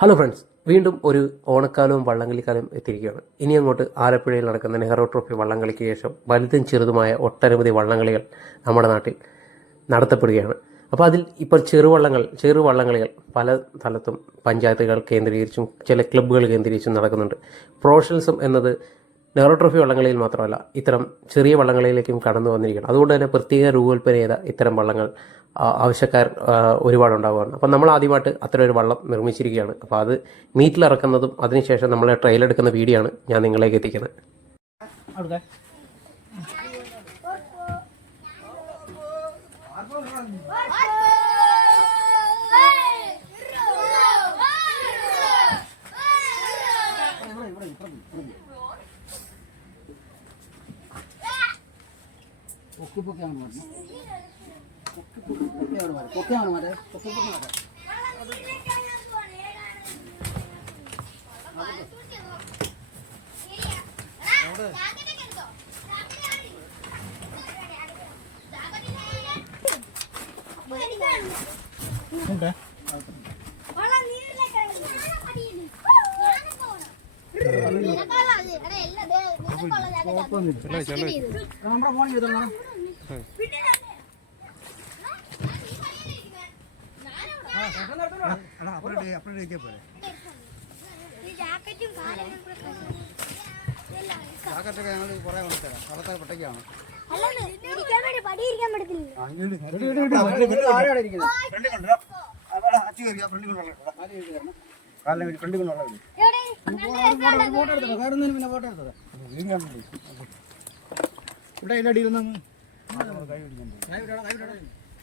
Hello friends വീണ്ടും ഒരു ഓണക്കാലവും വള്ളംകളിക്കാലവും എത്തിയിരിക്കുകയാണ്. ഇനി അങ്ങോട്ട് ആലപ്പുഴയിൽ നടക്കുന്ന നെഹ്റു ട്രോഫി വള്ളംകളിക്ക് ശേഷം വലുതും ചെറുതുമായ ഒട്ടനവധി വള്ളംകളികൾ നമ്മുടെ നാട്ടിൽ നടത്തപ്പെടുകയാണ്. അപ്പോൾ അതിൽ ഇപ്പോൾ ചെറുവള്ളങ്ങൾ ചെറുവള്ളംകളികൾ പല സ്ഥലത്തും പഞ്ചായത്തുകൾ കേന്ദ്രീകരിച്ചും ചില ക്ലബ്ബുകൾ കേന്ദ്രീകരിച്ചും നടക്കുന്നുണ്ട്. പ്രൊഫഷണൽസും എന്നത് നെഹ്റു ട്രോഫി വള്ളംകളിയിൽ മാത്രമല്ല ഇത്തരം ചെറിയ വള്ളംകളിയിലേക്കും കടന്നു വന്നിരിക്കണം അതുകൊണ്ട് തന്നെ പ്രത്യേക രൂപകൽപ്പന ചെയ്ത ഇത്തരം വള്ളങ്ങൾ ആവശ്യക്കാർ ഒരുപാട് ഒരുപാടുണ്ടാവുകയാണ് അപ്പം നമ്മൾ ആദ്യമായിട്ട് അത്ര ഒരു വള്ളം നിർമ്മിച്ചിരിക്കുകയാണ്. അപ്പോൾ അത് മീറ്റിൽ ഇറക്കുന്നതും അതിനുശേഷം നമ്മൾ ട്രെയിൽ എടുക്കുന്ന വീഡിയോ ആണ് ഞാൻ നിങ്ങളിലേക്ക് എത്തിക്കുന്നത്. പൊക്കി പൊക്കിയാണ് മാറ്റണം പൊക്കിയാണ് മാറ്റം പൊക്കി പൊക്കി മാറ്റം നമ്മുടെ ഫോണിൽ എഴുതണം ജാക്കറ്റൊക്കെ ഞങ്ങൾ കുറേ കൊണ്ടുതരാം ഫോട്ടോ എടുത്തോ കയറുന്നതിന് പിന്നെ ഫോട്ടോ എടുത്തോ. ഇവിടെ അതിന്റെ അടിയിൽ നിന്ന്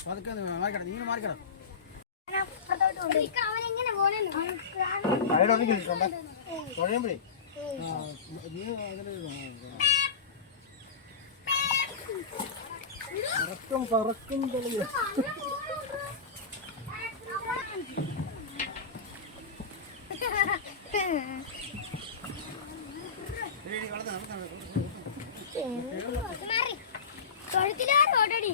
പതുക്കെ കൈ മാറിക്കട നീ ഇങ്ങനെ മാറിക്കട അവനെങ്ങനെ പോണെന്ന് തുഴയുമ്പോഴേ നീ അങ്ങനെ കറക്കം കറക്കം തെളിയ തൊഴുത്തിലാണ് ഓട്ടടി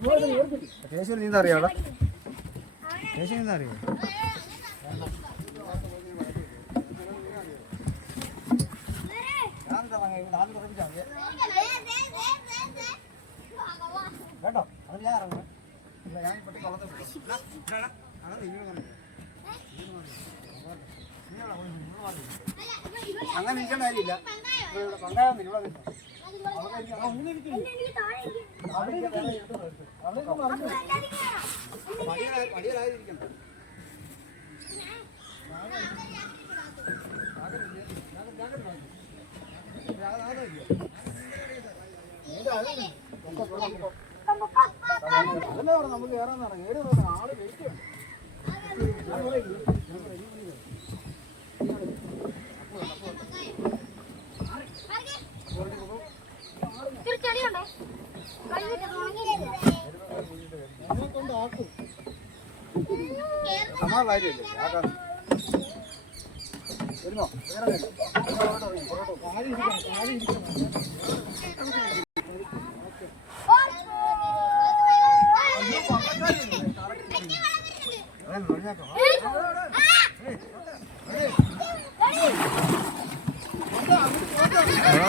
കേശവൻ നീന്താ അറിയാടാ കേശവൻ നീന്താ അറിയോ കേട്ടോ അത് ഞാൻ ഇറങ്ങും ഇല്ല ഞാൻ പെട്ടി കൊള്ളത്തിൽ അങ്ങനെ ഇരിക്കേണ്ട കാര്യമില്ല ഇവിടെ പണ്ടാകുന്നില്ല ഇവിടെ നിൽക്കാം. നമുക്ക് കയറാൻ നടക്കാം. ഇരിക്കണം, താഴെ ഇരിക്കണം. അതെ, പറഞ്ഞേക്കാം.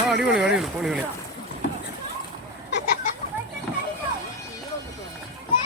അടിപൊളി അടിപൊളി പൊളി കളി